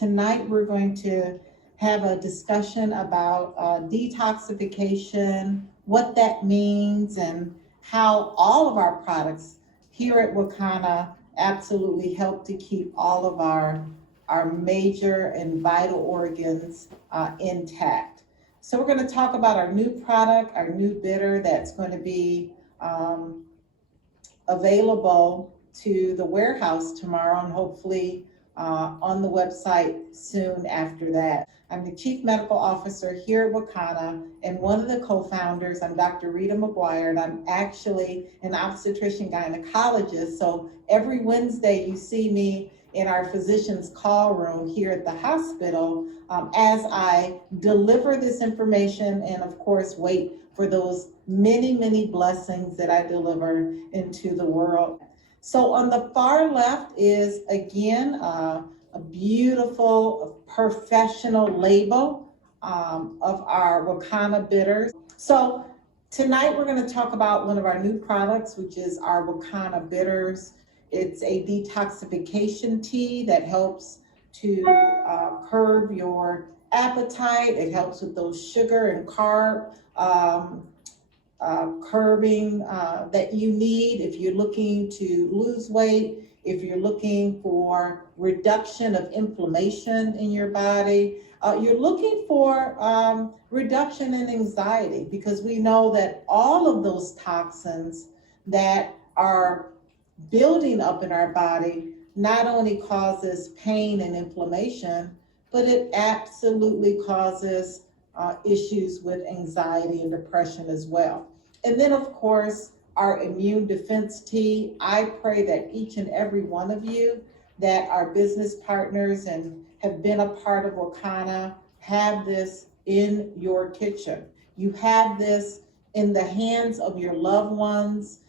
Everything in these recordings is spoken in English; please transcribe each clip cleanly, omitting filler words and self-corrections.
Tonight we're going to have a discussion about detoxification, what that means, and how all of our products here at Wakana absolutely help to keep all of our major and vital organs intact. So we're going to talk about our new product, our new bitter that's going to be available to the warehouse tomorrow and hopefully on the website soon after that. I'm the Chief Medical Officer here at Wakana and one of the co-founders. I'm Dr. Rita McGuire, and I'm actually an obstetrician gynecologist. So every Wednesday you see me in our physician's call room here at the hospital as I deliver this information and of course wait for those many, many blessings that I deliver into the world. So on the far left is again a beautiful professional label of our Wakana bitters. So tonight we're going to talk about one of our new products, which is our Wakana bitters. It's a detoxification tea that helps to curb your appetite. It helps with those sugar and carb curbing that you need if you're looking to lose weight, if you're looking for reduction of inflammation in your body, you're looking for reduction in anxiety, because we know that all of those toxins that are building up in our body not only causes pain and inflammation, but it absolutely causes issues with anxiety and depression as well. And then of course, our immune defense tea. I pray that each and every one of you that are business partners and have been a part of Wakana have this in your kitchen. You have this in the hands of your loved ones,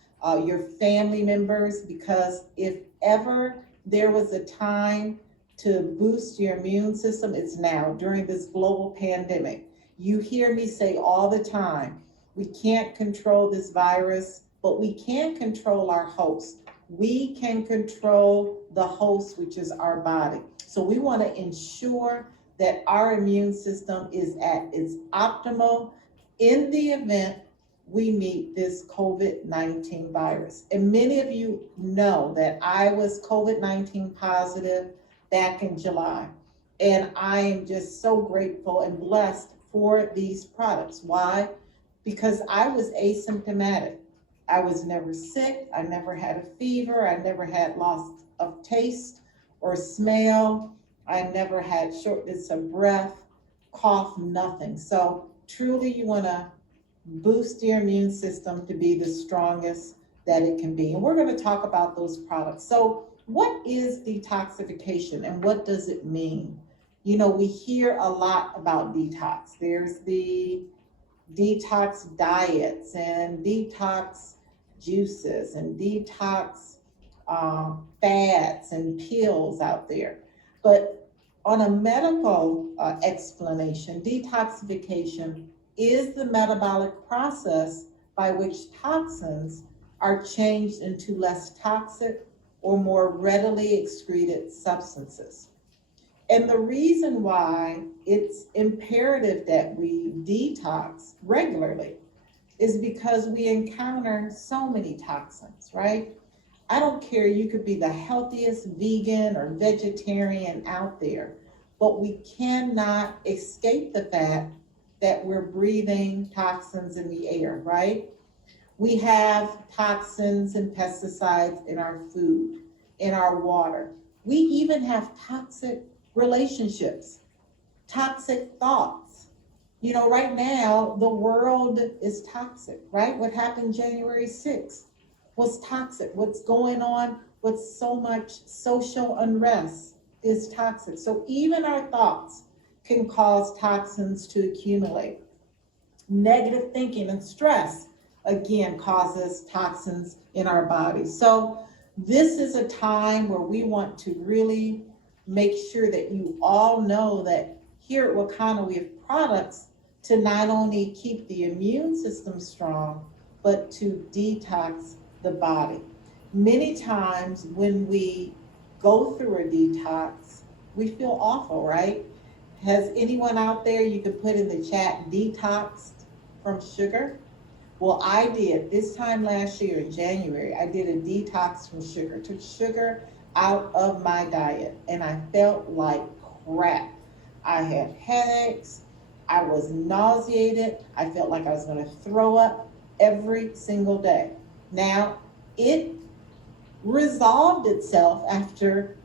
your family members, because if ever there was a time to boost your immune system, it's now during this global pandemic. You hear me say all the time, we can't control this virus, but we can control our host. We can control the host, which is our body. So we want to ensure that our immune system is at its optimal in the event we meet this COVID-19 virus. And many of you know that I was COVID-19 positive back in July. And I am just so grateful and blessed for these products. Why? Because I was asymptomatic. I was never sick. I never had a fever. I never had loss of taste or smell. I never had shortness of breath, cough, nothing. So truly you want to boost your immune system to be the strongest that it can be. And we're going to talk about those products. So what is detoxification and what does it mean? You know, we hear a lot about detox. There's the detox diets and detox juices and detox fads and pills out there. But on a medical explanation, detoxification is the metabolic process by which toxins are changed into less toxic or more readily excreted substances. And the reason why it's imperative that we detox regularly is because we encounter so many toxins, right? I don't care, you could be the healthiest vegan or vegetarian out there, but we cannot escape the fact that we're breathing toxins in the air, right? We have toxins and pesticides in our food, in our water. We even have toxic relationships, toxic thoughts. You know, right now, the world is toxic, right? What happened January 6th was toxic. What's going on with so much social unrest is toxic. So even our thoughts can cause toxins to accumulate. Negative thinking and stress, again, causes toxins in our body. So this is a time where we want to really make sure that you all know that here at Wakana we have products to not only keep the immune system strong, but to detox the body. Many times when we go through a detox, we feel awful, right? Has anyone out there, you could put in the chat, detoxed from sugar? Well, I did this time last year in January. I did a detox from sugar, took sugar out of my diet, and I felt like crap. I had headaches, I was nauseated, I felt like I was going to throw up every single day. Now, it resolved itself after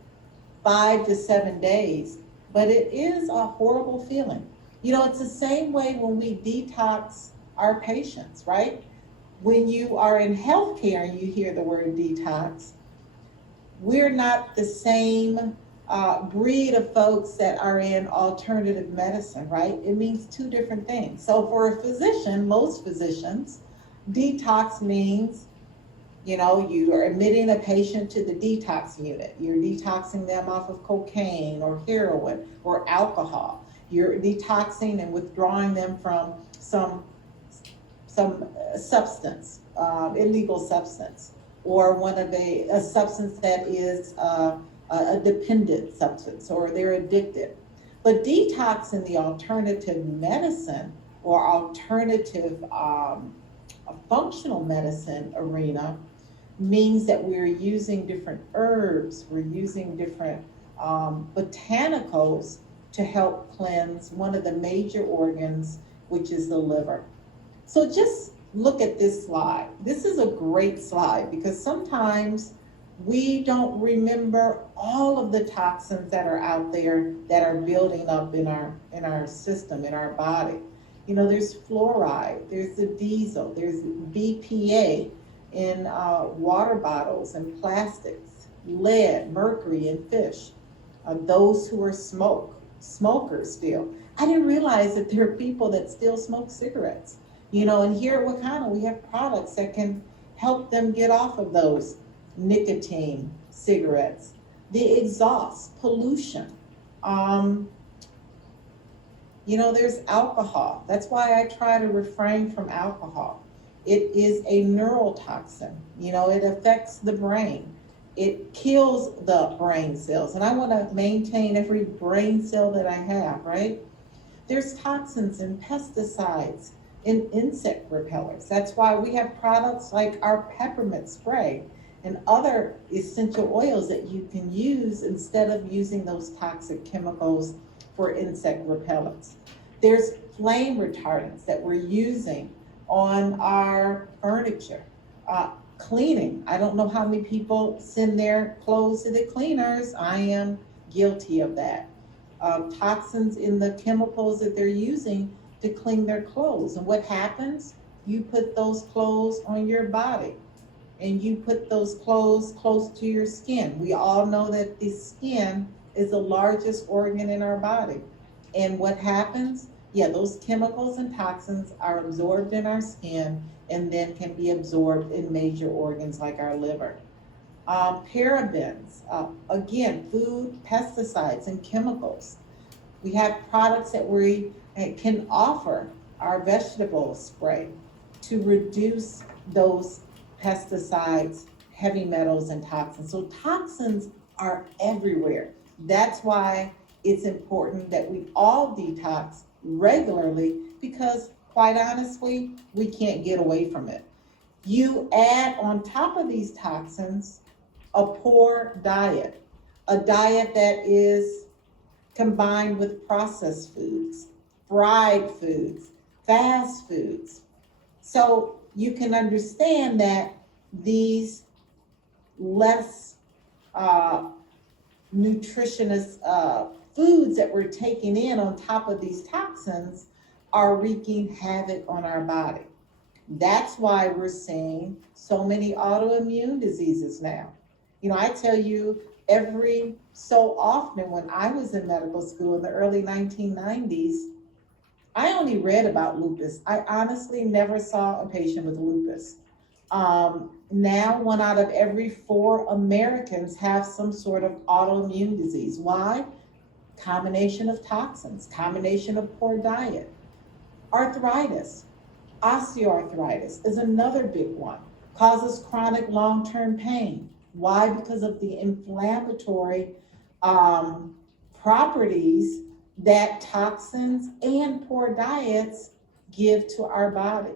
5 to 7 days, but it is a horrible feeling. You know, it's the same way when we detox our patients, right? When you are in healthcare and you hear the word detox, we're not the same breed of folks that are in alternative medicine, right? It means two different things. So for a physician, most physicians, detox means, you know, you are admitting a patient to the detox unit. You're detoxing them off of cocaine or heroin or alcohol. You're detoxing and withdrawing them from some substance, illegal substance, or a substance that is a dependent substance, or they're addicted. But detox in the alternative medicine or alternative functional medicine arena means that we're using different herbs, we're using different botanicals to help cleanse one of the major organs, which is the liver. So just look at this slide. This is a great slide because sometimes we don't remember all of the toxins that are out there that are building up in our system, in our body. You know, there's fluoride, there's the diesel, there's BPA in water bottles and plastics, lead, mercury in fish. Those who are smokers still. I didn't realize that there are people that still smoke cigarettes. You know, and here at Wakana, we have products that can help them get off of those nicotine cigarettes. The exhaust, pollution. You know, there's alcohol. That's why I try to refrain from alcohol. It is a neurotoxin. You know, it affects the brain. It kills the brain cells. And I want to maintain every brain cell that I have, right? There's toxins and pesticides in insect repellers. That's why we have products like our Peppermint Spray and other essential oils that you can use instead of using those toxic chemicals for insect repellents. There's flame retardants that we're using on our furniture. Cleaning. I don't know how many people send their clothes to the cleaners. I am guilty of that. Toxins in the chemicals that they're using to clean their clothes. And what happens? You put those clothes on your body and you put those clothes close to your skin. We all know that the skin is the largest organ in our body. And what happens? Yeah, those chemicals and toxins are absorbed in our skin and then can be absorbed in major organs like our liver. Parabens, again, food, pesticides, and chemicals. We have products that we can offer our vegetable spray to reduce those pesticides, heavy metals, and toxins. So toxins are everywhere. That's why it's important that we all detox regularly because, quite honestly, we can't get away from it. You add on top of these toxins a poor diet, a diet that is combined with processed foods, fried foods, fast foods. So you can understand that these less nutritious foods that we're taking in on top of these toxins are wreaking havoc on our body. That's why we're seeing so many autoimmune diseases now. You know, I tell you, every so often when I was in medical school in the early 1990s, I only read about lupus. I honestly never saw a patient with lupus. Now 1 out of every 4 Americans have some sort of autoimmune disease. Why? Combination of toxins, combination of poor diet. Arthritis, osteoarthritis is another big one. Causes chronic long-term pain. Why? Because of the inflammatory properties that toxins and poor diets give to our body.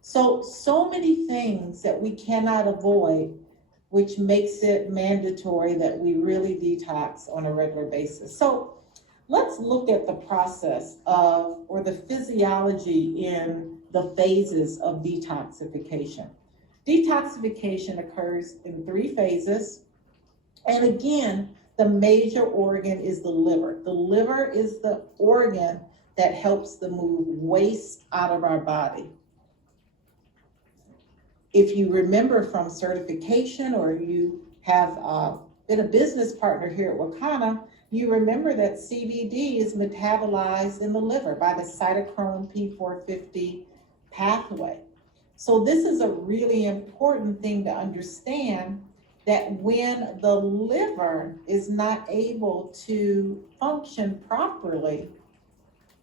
So many things that we cannot avoid, which makes it mandatory that we really detox on a regular basis. So let's look at the process of, or the physiology in the phases of detoxification. Detoxification occurs in 3 phases. And again, the major organ is the liver. The liver is the organ that helps to move waste out of our body. If you remember from certification, or you have been a business partner here at Wakana, you remember that CBD is metabolized in the liver by the cytochrome P450 pathway. So this is a really important thing to understand, that when the liver is not able to function properly,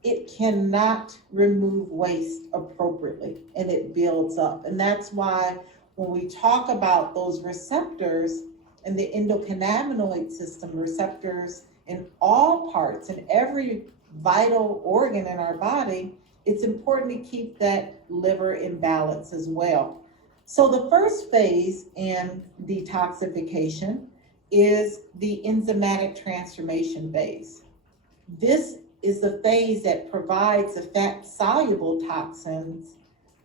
it cannot remove waste appropriately, and it builds up. And that's why when we talk about those receptors in the endocannabinoid system, receptors in all parts, in every vital organ in our body, it's important to keep that liver in balance as well. So the first phase in detoxification is the enzymatic transformation phase. This is the phase that provides the fat-soluble toxins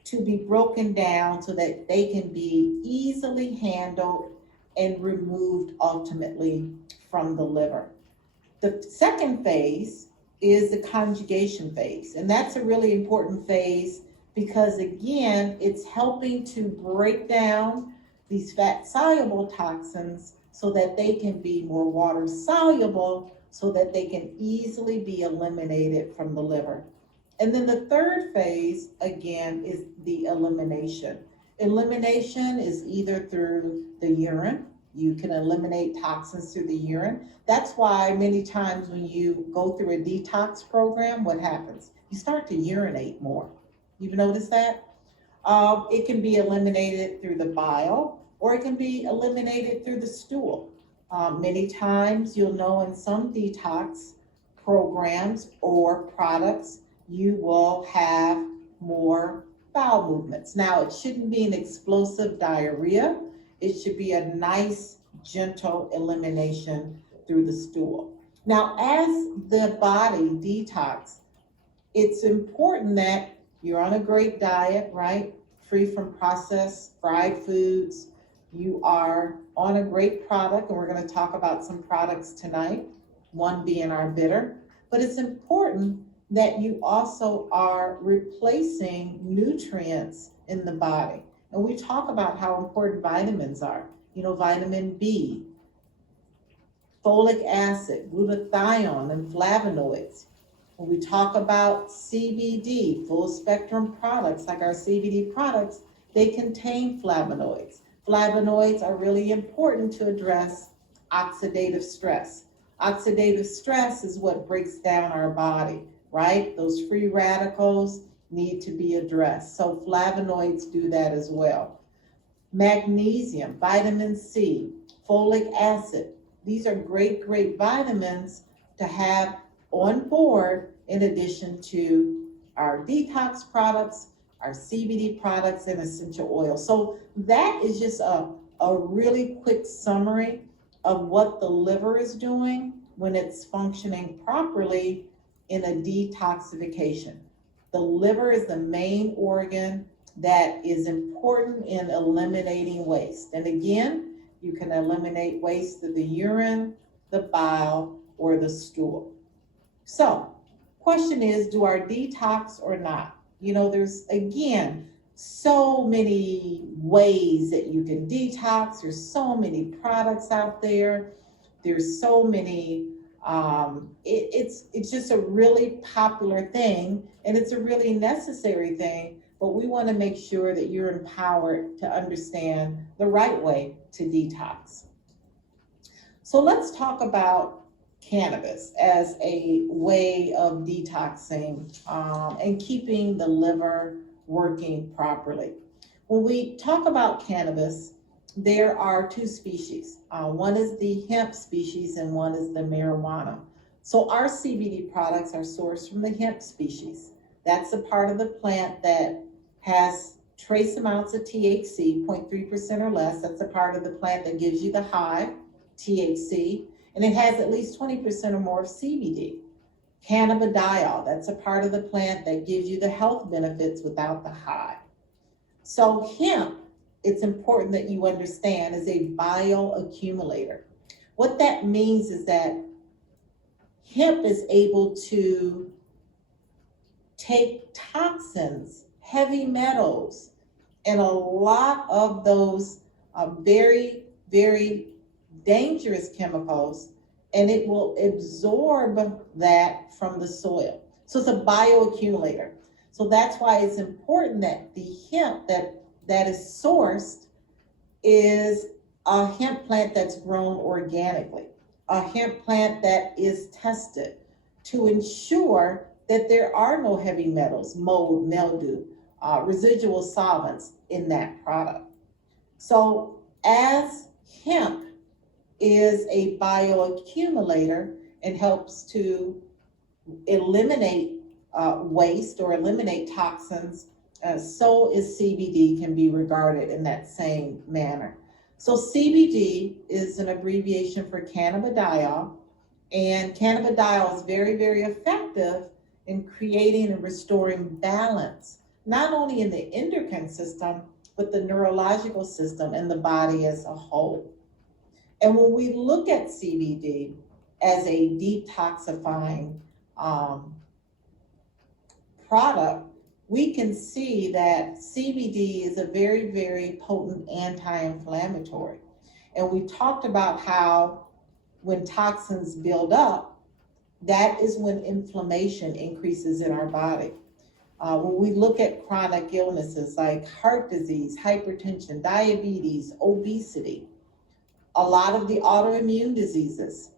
to be broken down so that they can be easily handled and removed ultimately from the liver. The second phase is the conjugation phase, and that's a really important phase because, again, it's helping to break down these fat-soluble toxins so that they can be more water-soluble, so that they can easily be eliminated from the liver. And then the third phase, again, is the elimination. Elimination is either through the urine. You can eliminate toxins through the urine. That's why many times when you go through a detox program, what happens? You start to urinate more. You've noticed that? It can be eliminated through the bile, or it can be eliminated through the stool. Many times you'll know in some detox programs or products, you will have more bowel movements. Now, it shouldn't be an explosive diarrhea. It should be a nice, gentle elimination through the stool. Now, as the body detox, it's important that you're on a great diet, right? Free from processed fried foods. You are on a great product, and we're going to talk about some products tonight, one being our bitter. But it's important that you also are replacing nutrients in the body. And we talk about how important vitamins are. You know, vitamin B, folic acid, glutathione, and flavonoids. When we talk about CBD, full spectrum products like our CBD products, they contain flavonoids. Flavonoids are really important to address oxidative stress. Oxidative stress is what breaks down our body, right? Those free radicals need to be addressed. So flavonoids do that as well. Magnesium, vitamin C, folic acid. These are great vitamins to have on board in addition to our detox products, our CBD products, and essential oils. So that is just a really quick summary of what the liver is doing when it's functioning properly in a detoxification. The liver is the main organ that is important in eliminating waste. And again, you can eliminate waste through the urine, the bile, or the stool. So, question is, do I detox or not? You know, there's, again, so many ways that you can detox. There's so many products out there. There's so many, it's just a really popular thing, and it's a really necessary thing, but we want to make sure that you're empowered to understand the right way to detox. So let's talk about cannabis as a way of detoxing and keeping the liver working properly. When we talk about cannabis, there are 2 species. One is the hemp species and one is the marijuana. So our CBD products are sourced from the hemp species. That's a part of the plant that has trace amounts of THC, 0.3% or less. That's a part of the plant that gives you the high THC, and it has at least 20% or more of CBD. Cannabidiol, that's a part of the plant that gives you the health benefits without the high. So hemp, it's important that you understand, is a bioaccumulator. What that means is that hemp is able to take toxins, heavy metals, and a lot of those very, very dangerous chemicals, and it will absorb that from the soil. So it's a bioaccumulator. So that's why it's important that the hemp that is sourced is a hemp plant that's grown organically, a hemp plant that is tested to ensure that there are no heavy metals, mold, mildew, residual solvents in that product. So as hemp is a bioaccumulator and helps to eliminate waste or eliminate toxins, so is CBD, can be regarded in that same manner. So CBD is an abbreviation for cannabidiol, and cannabidiol is very, very effective in creating and restoring balance, not only in the endocrine system, but the neurological system and the body as a whole. And when we look at CBD as a detoxifying product, we can see that CBD is a very, very potent anti-inflammatory. And we talked about how when toxins build up, that is when inflammation increases in our body. When we look at chronic illnesses like heart disease, hypertension, diabetes, obesity, a lot of the autoimmune diseases,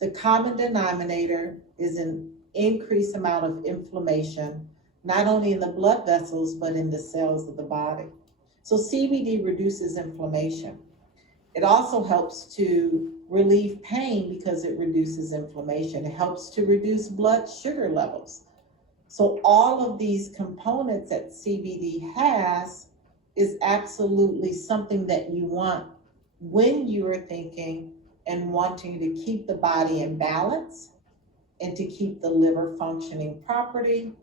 the common denominator is an increased amount of inflammation, not only in the blood vessels, but in the cells of the body. So CBD reduces inflammation. It also helps to relieve pain because it reduces inflammation. It helps to reduce blood sugar levels. So all of these components that CBD has is absolutely something that you want when you are thinking and wanting to keep the body in balance and to keep the liver functioning properly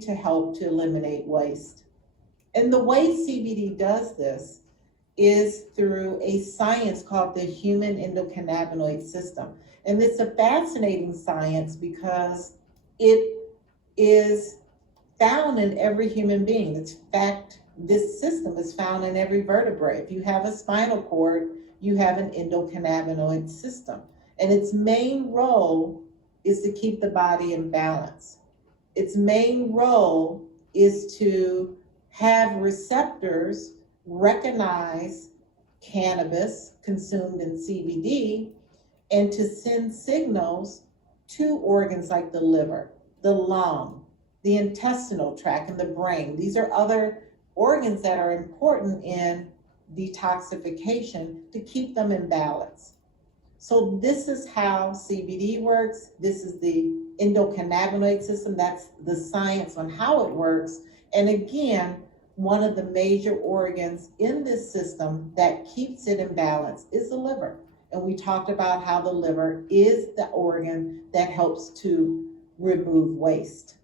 to help to eliminate waste. And the way CBD does this is through a science called the human endocannabinoid system. And it's a fascinating science because it is found in every human being. In fact, this system is found in every vertebrae. If you have a spinal cord, you have an endocannabinoid system. And its main role is to keep the body in balance. Its main role is to have receptors recognize cannabis consumed in CBD and to send signals to organs like the liver, the lung, the intestinal tract, and the brain. These are other organs that are important in detoxification to keep them in balance. So this is how CBD works. This is the endocannabinoid system. That's the science on how it works. And again, one of the major organs in this system that keeps it in balance is the liver. And we talked about how the liver is the organ that helps to remove waste.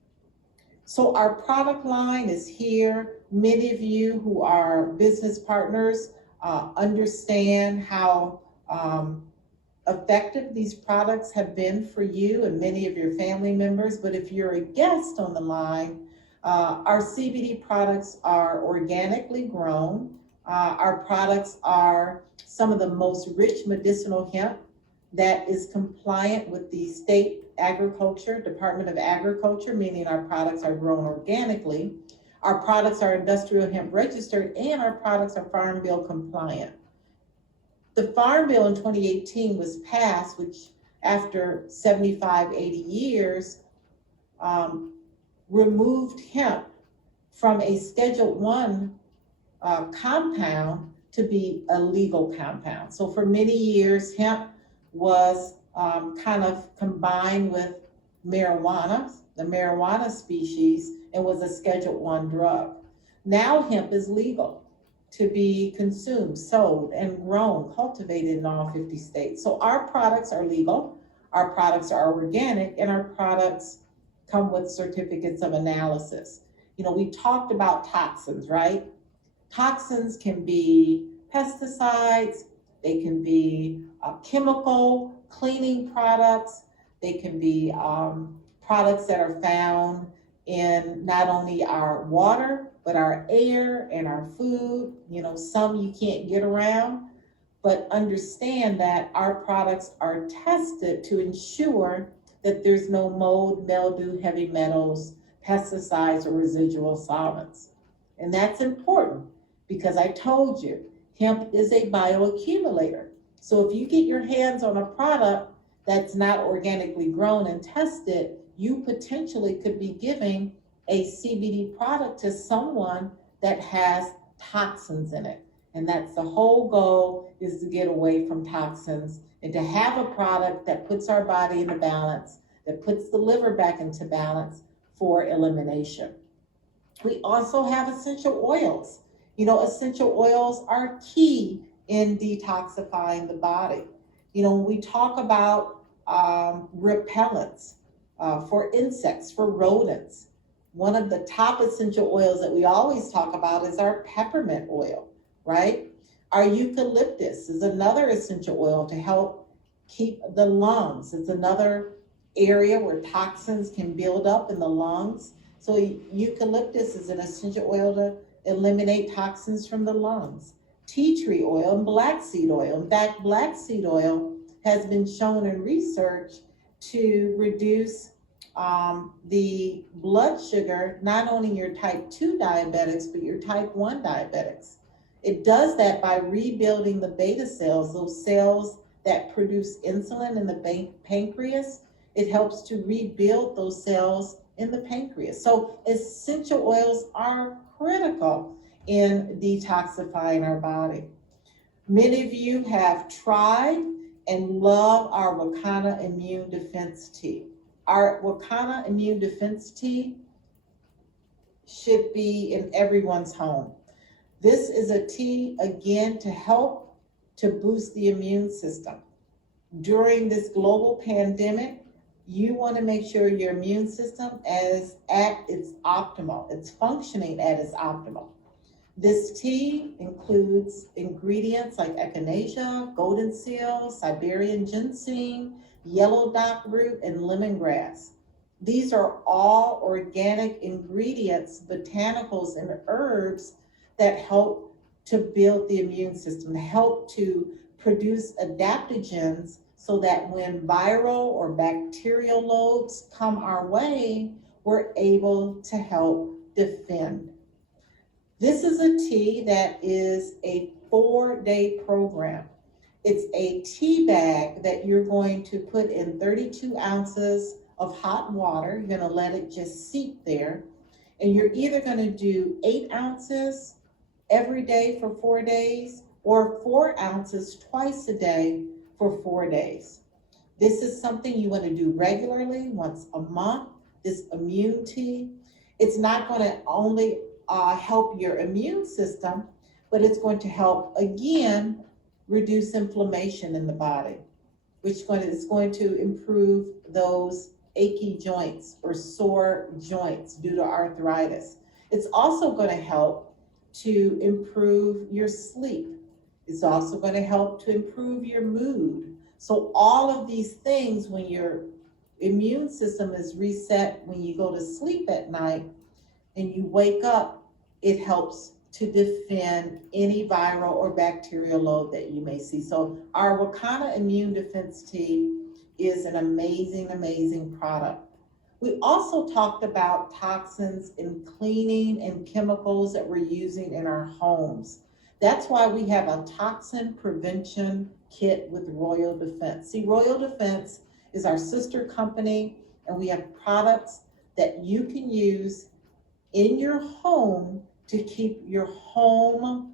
So our product line is here. Many of you who are business partners understand how effective these products have been for you and many of your family members. But if you're a guest on the line, our CBD products are organically grown. Our products are some of the most rich medicinal hemp that is compliant with the state agriculture, Department of Agriculture, meaning our products are grown organically. Our products are industrial hemp registered, and our products are Farm Bill compliant. The Farm Bill in 2018 was passed, which after 75, 80 years, removed hemp from a Schedule I compound to be a legal compound. So for many years, hemp was kind of combined with marijuana, the marijuana species, and was a Schedule 1 drug. Now hemp is legal to be consumed, sold, and grown, cultivated in all 50 states. So our products are legal, our products are organic, and our products come with certificates of analysis. You know, we talked about toxins, right? Toxins can be pesticides, they can be chemical cleaning products, they can be products that are found in not only our water, but our air and our food. You know, some you can't get around, but understand that our products are tested to ensure that there's no mold, mildew, heavy metals, pesticides, or residual solvents. And that's important because I told you, hemp is a bioaccumulator. So if you get your hands on a product that's not organically grown and tested, you potentially could be giving a CBD product to someone that has toxins in it. And that's the whole goal, is to get away from toxins and to have a product that puts our body into balance, that puts the liver back into balance for elimination. We also have essential oils. You know, essential oils are key in detoxifying the body. You know, when we talk about repellents for insects, for rodents, one of the top essential oils that we always talk about is our peppermint oil, right? Our eucalyptus is another essential oil to help keep the lungs. It's another area where toxins can build up in the lungs. So eucalyptus is an essential oil to eliminate toxins from the lungs. Tea tree oil and black seed oil. In fact, black seed oil has been shown in research to reduce the blood sugar, not only your type 2 diabetics, but your type 1 diabetics. It does that by rebuilding the beta cells, those cells that produce insulin in the pancreas. It helps to rebuild those cells in the pancreas. So essential oils are critical in detoxifying our body. Many of you have tried and love our Wakana Immune Defense Tea. Our Wakana Immune Defense Tea should be in everyone's home. This is a tea, again, to help to boost the immune system. During this global pandemic, you want to make sure your immune system is at its optimal. It's functioning at its optimal. This tea includes ingredients like echinacea, golden seal, Siberian ginseng, yellow dock root, and lemongrass. These are all organic ingredients, botanicals, and herbs that help to build the immune system, help to produce adaptogens so that when viral or bacterial loads come our way, we're able to help defend. This is a tea that is a 4-day program. It's a tea bag that you're going to put in 32 ounces of hot water. You're gonna let it just seep there. And you're either gonna do 8 ounces every day for 4 days, or 4 ounces twice a day for 4 days. This is something you wanna do regularly, once a month, this immune tea. It's not gonna only help your immune system, but it's going to help, again, reduce inflammation in the body, which is going to improve those achy joints or sore joints due to arthritis. It's also going to help to improve your sleep. It's also going to help to improve your mood. So all of these things, when your immune system is reset, when you go to sleep at night and you wake up, it helps to defend any viral or bacterial load that you may see. So our Wakana Immune Defense Tea is an amazing, amazing product. We also talked about toxins in cleaning and chemicals that we're using in our homes. That's why we have a toxin prevention kit with Royal Defense. See, Royal Defense is our sister company, and we have products that you can use in your home to keep your home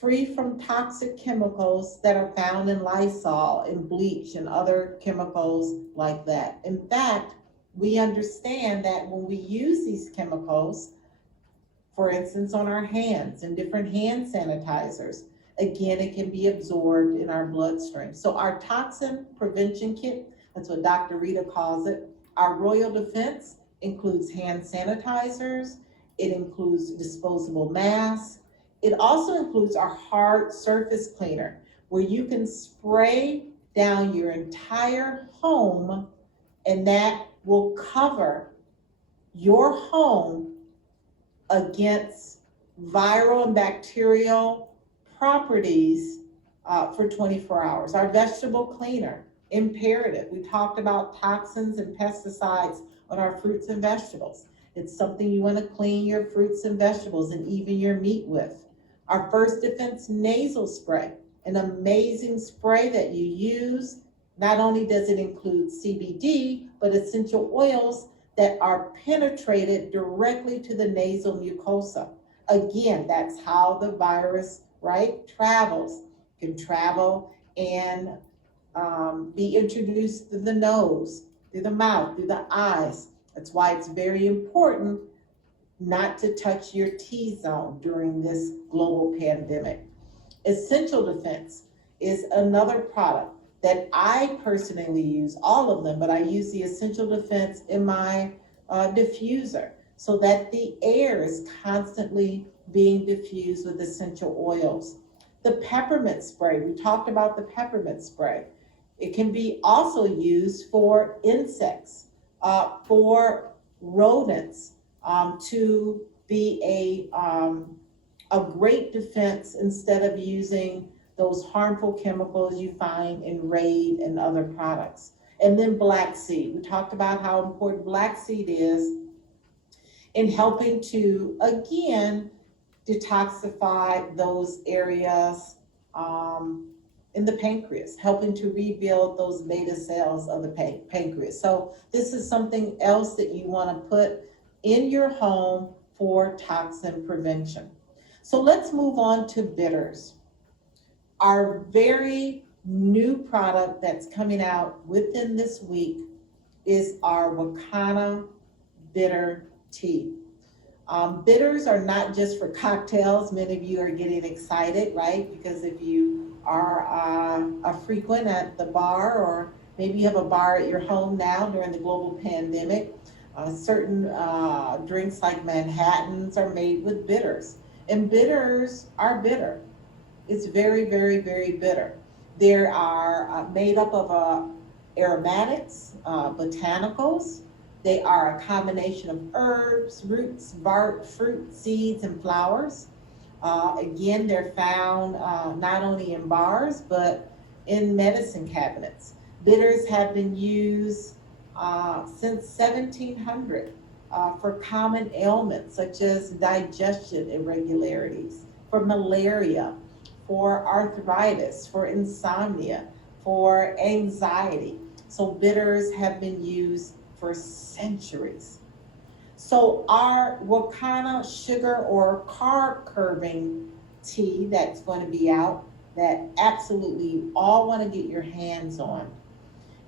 free from toxic chemicals that are found in Lysol and bleach and other chemicals like that. In fact, we understand that when we use these chemicals, for instance, on our hands and different hand sanitizers, again, it can be absorbed in our bloodstream. So our toxin prevention kit, that's what Dr. Rita calls it, our Royal Defense includes hand sanitizers, it includes disposable masks, it also includes our hard surface cleaner, where you can spray down your entire home and that will cover your home against viral and bacterial properties for 24 hours. Our vegetable cleaner, imperative. We talked about toxins and pesticides on our fruits and vegetables. It's something you want to clean your fruits and vegetables and even your meat with. Our First Defense nasal spray, an amazing spray that you use. Not only does it include CBD, but essential oils that are penetrated directly to the nasal mucosa. Again, that's how the virus, right, travels. It can travel and be introduced through the nose, through the mouth, through the eyes. That's why it's very important not to touch your T-zone during this global pandemic. Essential Defense is another product that I personally use, all of them, but I use the Essential Defense in my diffuser so that the air is constantly being diffused with essential oils. The peppermint spray, we talked about the peppermint spray. It can be also used for insects, for rodents, to be a great defense instead of using those harmful chemicals you find in Raid and other products. And then black seed. We talked about how important black seed is in helping to, again, detoxify those areas in the pancreas, helping to rebuild those beta cells of the pancreas. So this is something else that you want to put in your home for toxin prevention. So let's move on to bitters. Our very new product that's coming out within this week is our Wakana Bitter Tea. Bitters are not just for cocktails. Many of you are getting excited, right? Because if you are a frequent at the bar, or maybe you have a bar at your home now during the global pandemic, certain drinks like Manhattans are made with bitters. And bitters are bitter. It's very, very, very bitter. They are made up of aromatics, botanicals. They are a combination of herbs, roots, bark, fruit, seeds, and flowers. Again, they're found not only in bars, but in medicine cabinets. Bitters have been used since 1700 for common ailments such as digestion irregularities, for malaria, for arthritis, for insomnia, for anxiety. So bitters have been used for centuries. So our Wakana sugar or carb curbing tea that's going to be out, that absolutely you all want to get your hands on,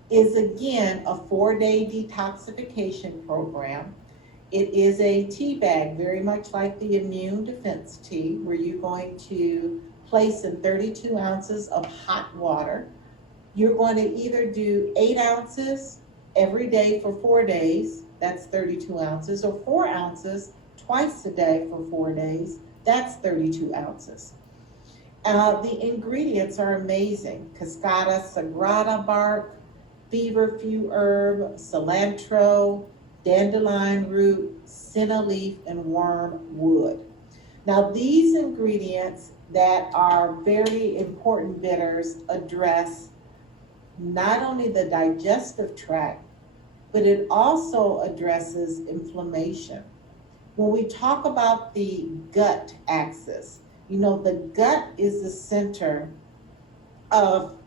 is again a 4-day detoxification program. It is a tea bag, very much like the immune defense tea, where you're going to place in 32 ounces of hot water. You're going to either do 8 ounces every day for 4 days, that's 32 ounces, or 4 ounces twice a day for 4 days, that's 32 ounces. The ingredients are amazing. Cascada sagrada bark, feverfew herb, cilantro, dandelion root, senna leaf, and wormwood. Now these ingredients that are very important bitters address not only the digestive tract, but it also addresses inflammation. When we talk about the gut axis, you know, the gut is the center of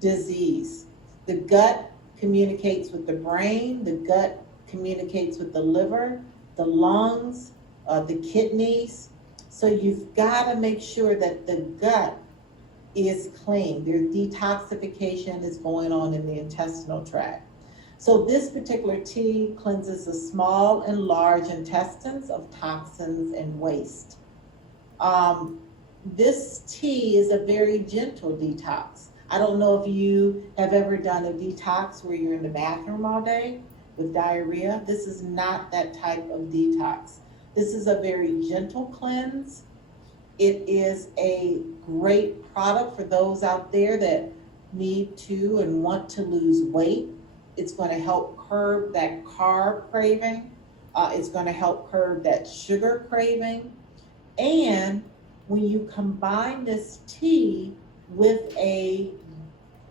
disease. The gut communicates with the brain, the gut communicates with the liver, the lungs, the kidneys. So you've got to make sure that the gut is clean. Their detoxification is going on in the intestinal tract. So this particular tea cleanses the small and large intestines of toxins and waste. This tea is a very gentle detox. I don't know if you have ever done a detox where you're in the bathroom all day with diarrhea. This is not that type of detox. This is a very gentle cleanse. It is a great product for those out there that need to and want to lose weight. It's going to help curb that carb craving. It's going to help curb that sugar craving. And when you combine this tea with a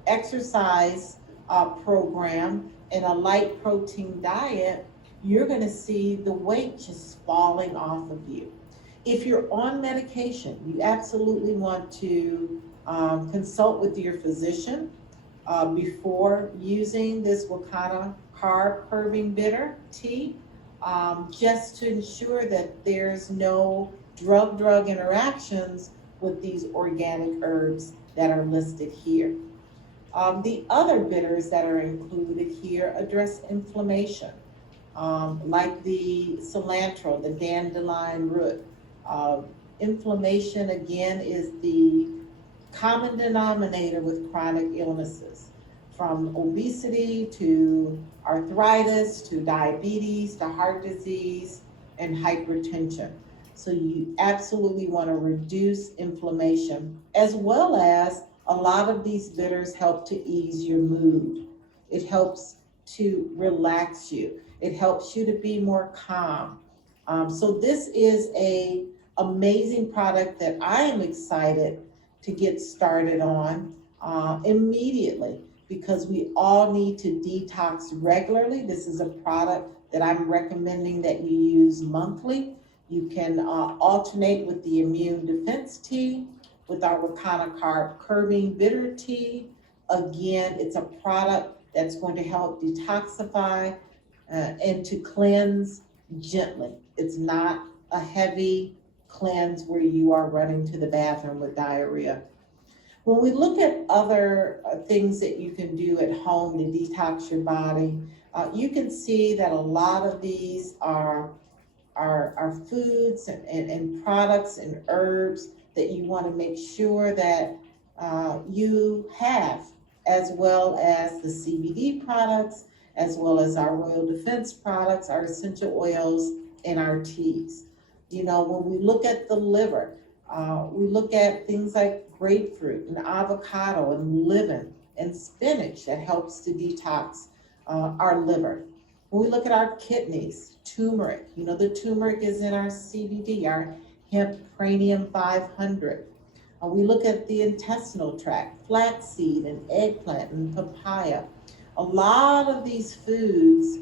exercise program and a light protein diet, you're going to see the weight just falling off of you. If you're on medication, you absolutely want to consult with your physician before using this Wakana carb curbing bitter tea, just to ensure that there's no drug interactions with these organic herbs that are listed here. The other bitters that are included here address inflammation, like the cilantro, the dandelion root. Inflammation, again, is the common denominator with chronic illnesses, from obesity to arthritis to diabetes to heart disease and hypertension. So you absolutely want to reduce inflammation, as well as a lot of these bitters help to ease your mood. It helps to relax you. It helps you to be more calm. So this is a amazing product that I am excited to get started on immediately, because we all need to detox regularly. This is a product that I'm recommending that you use monthly. You can alternate with the immune defense tea, with our Wakana carb curbing bitter tea. Again, it's a product that's going to help detoxify and to cleanse gently. It's not a heavy cleanse where you are running to the bathroom with diarrhea. When we look at other things that you can do at home to detox your body, you can see that a lot of these are foods and products and herbs that you want to make sure that you have, as well as the CBD products, as well as our royal defense products, our essential oils, and our teas. You know, when we look at the liver, we look at things like grapefruit and avocado and lemon and spinach that helps to detox our liver. When we look at our kidneys, turmeric, you know, the turmeric is in our CBD, our hemp cranium 500. We look at the intestinal tract, flaxseed and eggplant and papaya. A lot of these foods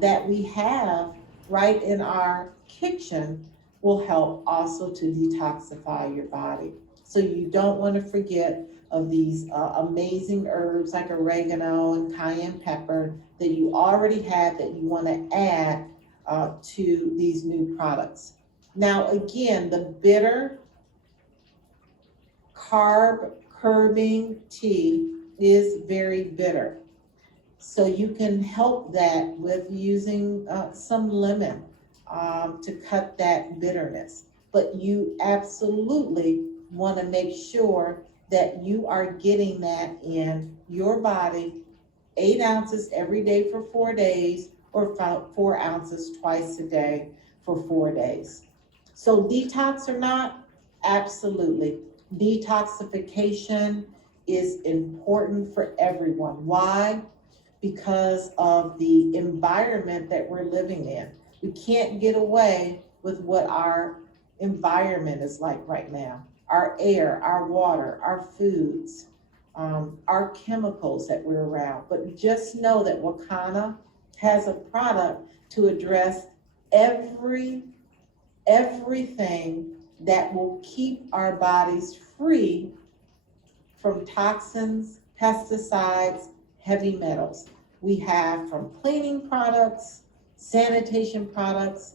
that we have right in our kitchen will help also to detoxify your body. So you don't want to forget of these amazing herbs like oregano and cayenne pepper that you already have that you want to add to these new products. Now, again, the bitter carb curbing tea is very bitter. So you can help that with using some lemon to cut that bitterness. But you absolutely want to make sure that you are getting that in your body, 8 ounces every day for 4 days, or 4 ounces twice a day for 4 days. So detox or not, absolutely. Detoxification is important for everyone. Why? Because of the environment that we're living in. We can't get away with what our environment is like right now. Our air, our water, our foods, our chemicals that we're around. But just know that Wakana has a product to address everything that will keep our bodies free from toxins, pesticides, heavy metals. We have from cleaning products, sanitation products,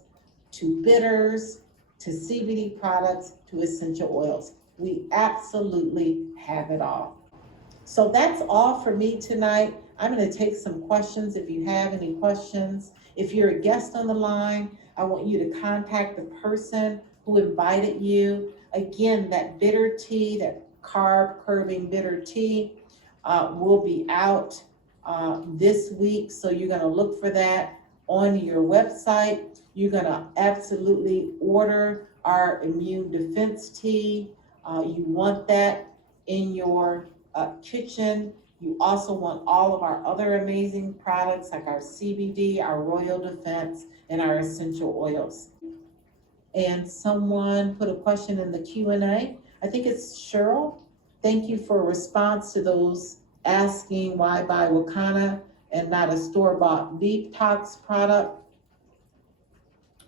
to bitters, to CBD products to essential oils. We absolutely have it all. So that's all for me tonight. I'm going to take some questions if you have any questions. If you're a guest on the line, I want you to contact the person who invited you. Again, that bitter tea, that carb curbing bitter tea will be out this week. So you're going to look for that on your website. You're going to absolutely order our immune defense tea. You want that in your kitchen. You also want all of our other amazing products like our CBD, our Royal Defense, and our essential oils. And someone put a question in the Q&A. I think it's Cheryl. Thank you for a response to those asking why buy Wakana and not a store-bought detox product.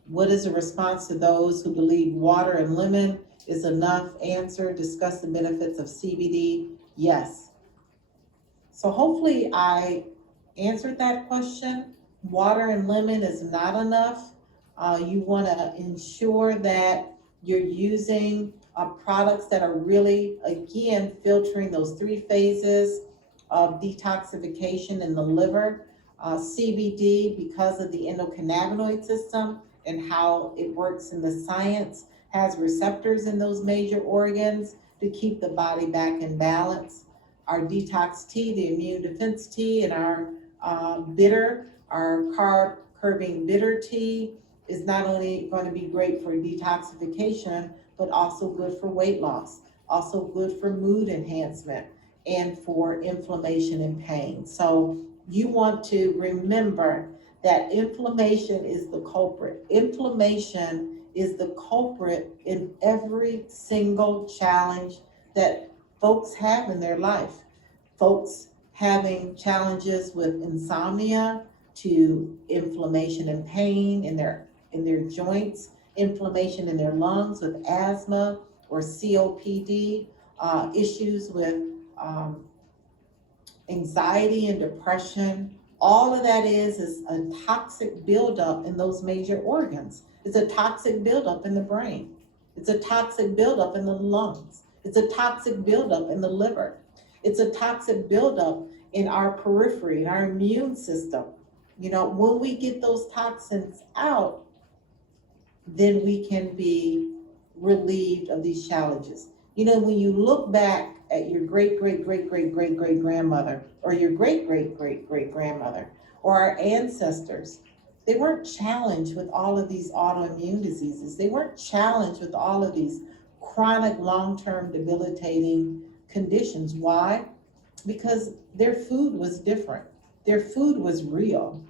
What is the response to those who believe water and lemon is enough? Answer, discuss the benefits of CBD. Yes. So hopefully I answered that question. Water and lemon is not enough. You want to ensure that you're using products that are really, again, filtering those 3 phases of detoxification in the liver. CBD, because of the endocannabinoid system and how it works in the science, has receptors in those major organs to keep the body back in balance. Our detox tea, the immune defense tea, and our carb curbing bitter tea is not only going to be great for detoxification, but also good for weight loss, also good for mood enhancement, and for inflammation and pain. So you want to remember that inflammation is the culprit. Inflammation is the culprit in every single challenge that folks have in their life. Folks having challenges with insomnia, to inflammation and pain in their joints, inflammation in their lungs with asthma or COPD, issues with anxiety and depression. All of that is a toxic buildup in those major organs. It's a toxic buildup in the brain. It's a toxic buildup in the lungs. It's a toxic buildup in the liver. It's a toxic buildup in our periphery, in our immune system. When we get those toxins out, then we can be relieved of these challenges. When you look back at your great-great-great-great-great-great-grandmother, or your great-great-great-great-grandmother, or our ancestors, they weren't challenged with all of these autoimmune diseases. They weren't challenged with all of these chronic, long-term debilitating conditions. Why? Because their food was different. Their food was real.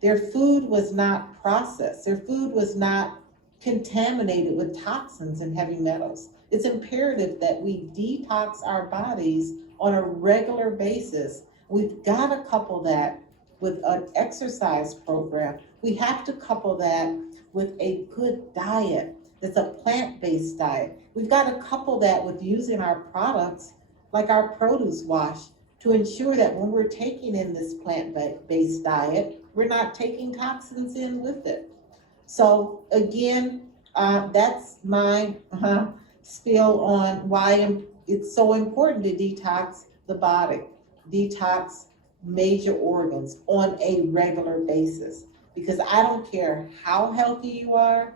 Their food was not processed. Their food was not contaminated with toxins and heavy metals. It's imperative that we detox our bodies on a regular basis. We've got to couple that with an exercise program. We have to couple that with a good diet. That's a plant-based diet. We've got to couple that with using our products like our produce wash to ensure that when we're taking in this plant-based diet, we're not taking toxins in with it. So again, that's my spiel on why it's so important to detox the body, detox major organs on a regular basis. Because I don't care how healthy you are,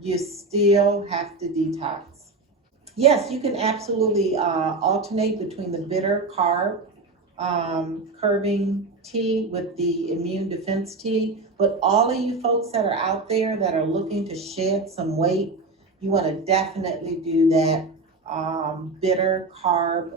you still have to detox. Yes, you can absolutely alternate between the bitter carb curbing tea with the immune defense tea. But all of you folks that are out there that are looking to shed some weight, you want to definitely do that bitter carb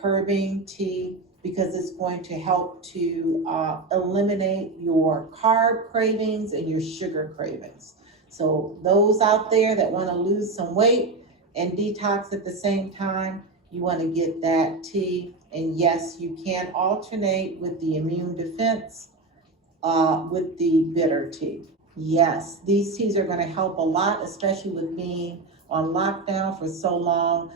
curbing tea, because it's going to help to eliminate your carb cravings and your sugar cravings. So those out there that want to lose some weight and detox at the same time, you want to get that tea. And yes, you can alternate with the immune defense with the bitter tea. Yes, these teas are going to help a lot, especially with being on lockdown for so long.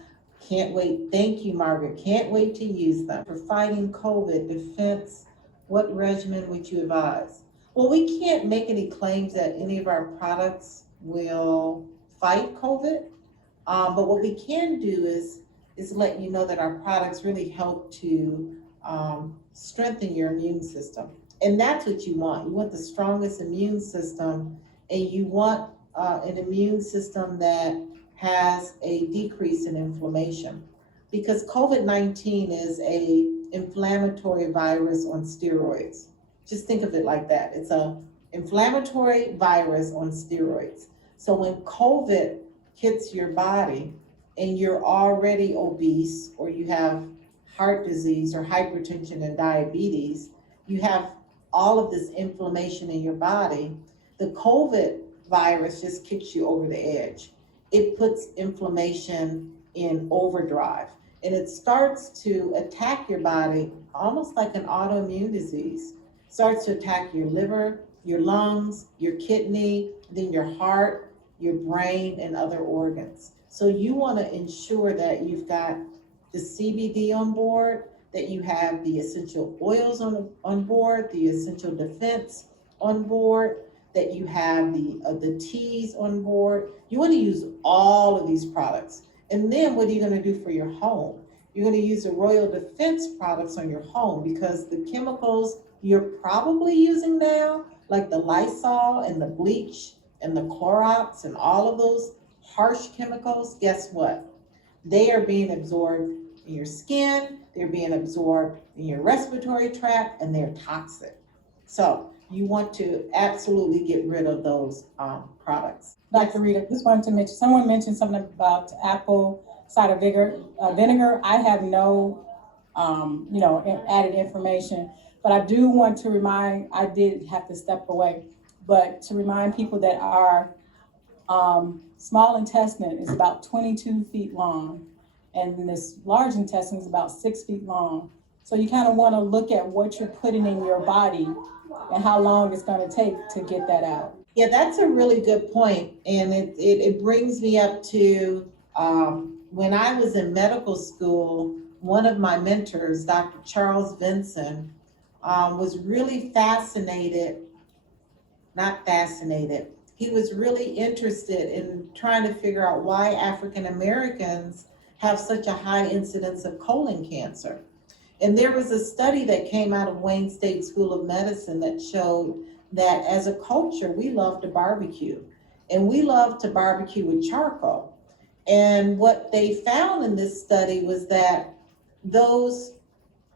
Can't wait. Thank you, Margaret. Can't wait to use them. For fighting COVID defense, what regimen would you advise? Well, we can't make any claims that any of our products will fight COVID. But what we can do is let you know that our products really help to strengthen your immune system. And that's what you want. You want the strongest immune system, and you want an immune system that has a decrease in inflammation. Because COVID-19 is a inflammatory virus on steroids. Just think of it like that. It's a inflammatory virus on steroids. So when COVID hits your body and you're already obese, or you have heart disease or hypertension and diabetes, you have all of this inflammation in your body, the COVID virus just kicks you over the edge. It puts inflammation in overdrive, and it starts to attack your body almost like an autoimmune disease. It starts to attack your liver, your lungs, your kidney, then your heart, your brain, and other organs. So you want to ensure that you've got the CBD on board, that you have the essential oils on board, the essential defense on board, that you have the teas on board. You want to use all of these products. And then what are you going to do for your home? You're going to use the Royal Defense products on your home, because the chemicals you're probably using now, like the Lysol and the bleach and the Clorox and all of those harsh chemicals, guess what? They are being absorbed in your skin, they're being absorbed in your respiratory tract, and they're toxic. So you want to absolutely get rid of those products. Dr. Rita, just wanted to mention, someone mentioned something about apple cider vinegar. I have no, added information, but I do want to remind, I did have to step away, but to remind people that our small intestine is about 22 feet long, and this large intestine is about 6 feet long. So you kind of want to look at what you're putting in your body and how long it's going to take to get that out. Yeah, that's a really good point. And it brings me up to when I was in medical school, one of my mentors, Dr. Charles Vinson, was really he was really interested in trying to figure out why African Americans have such a high incidence of colon cancer. And there was a study that came out of Wayne State School of Medicine that showed that as a culture, we love to barbecue, and we love to barbecue with charcoal. And what they found in this study was that those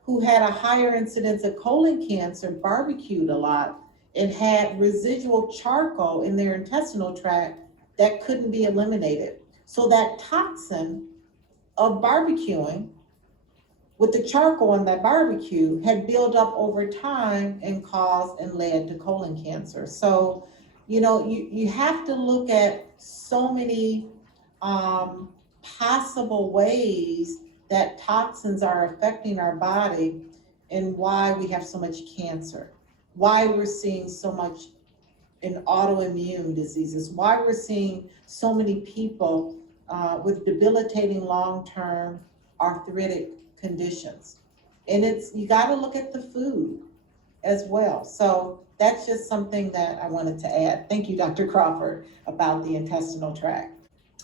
who had a higher incidence of colon cancer barbecued a lot and had residual charcoal in their intestinal tract that couldn't be eliminated. So that toxin of barbecuing with the charcoal in that barbecue had built up over time and caused and led to colon cancer. So, you have to look at so many possible ways that toxins are affecting our body, and why we have so much cancer, why we're seeing so much in autoimmune diseases, why we're seeing so many people with debilitating long-term arthritic conditions. And you got to look at the food as well. So that's just something that I wanted to add. Thank you, Dr. Crawford, about the intestinal tract.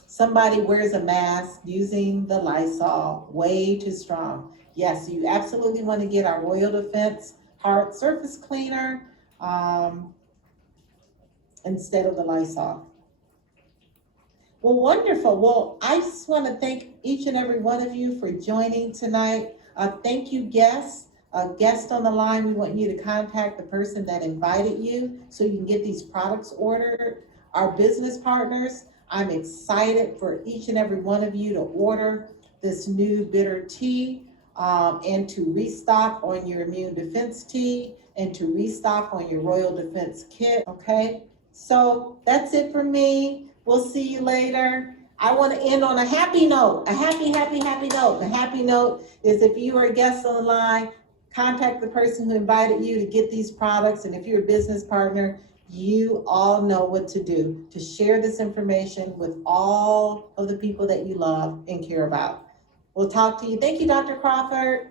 Somebody wears a mask using the Lysol, way too strong. Yes, you absolutely want to get our Royal Defense hard surface cleaner instead of the Lysol. Well, wonderful. Well, I just want to thank each and every one of you for joining tonight. Thank you, guests. Guest on the line, we want you to contact the person that invited you so you can get these products ordered. Our business partners, I'm excited for each and every one of you to order this new bitter tea and to restock on your immune defense tea and to restock on your Royal Defense kit, okay? So that's it for me. We'll see you later. I want to end on a happy note, a happy note. The happy note is if you are a guest on the line, contact the person who invited you to get these products. And if you're a business partner, you all know what to do to share this information with all of the people that you love and care about. We'll talk to you. Thank you, Dr. Crawford.